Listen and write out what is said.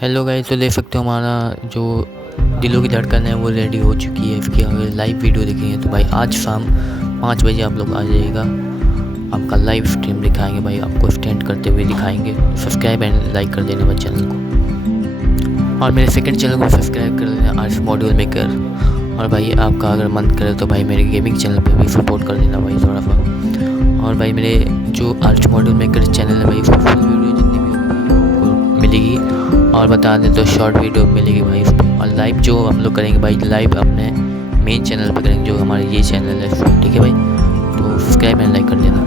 Hello guys, तो देख सकते हो हमारा जो दिलों की धड़कन है वो रेडी हो चुकी है। इसकी अगर लाइव वीडियो देखेंगे तो भाई आज शाम 5 बजे आप लोग आ जाइएगा। आपका लाइव स्ट्रीम दिखाएंगे भाई, आपको स्टैंड करते हुए दिखाएंगे। सब्सक्राइब एंड लाइक कर देना भाई चैनल को, और मेरे सेकंड चैनल को सब्सक्राइब कर देना, आर्ट्स मॉड्यूल मेकर। और भाई आपका अगर मन करे तो भाई मेरे गेमिंग चैनल पर भी सपोर्ट कर देना भाई थोड़ा सा। और भाई मेरे जो आर्ट्स मॉड्यूल मेकर चैनल है भाई, फुल वीडियो जितनी भी होगी आपको मिलेगी। और बता दें तो शॉर्ट वीडियो मिलेगी भाई उस पर। और लाइव जो हम लोग करेंगे भाई, लाइव अपने मेन चैनल पर करेंगे जो हमारे ये चैनल है, ठीक है भाई। तो सब्सक्राइब एंड लाइक कर देना।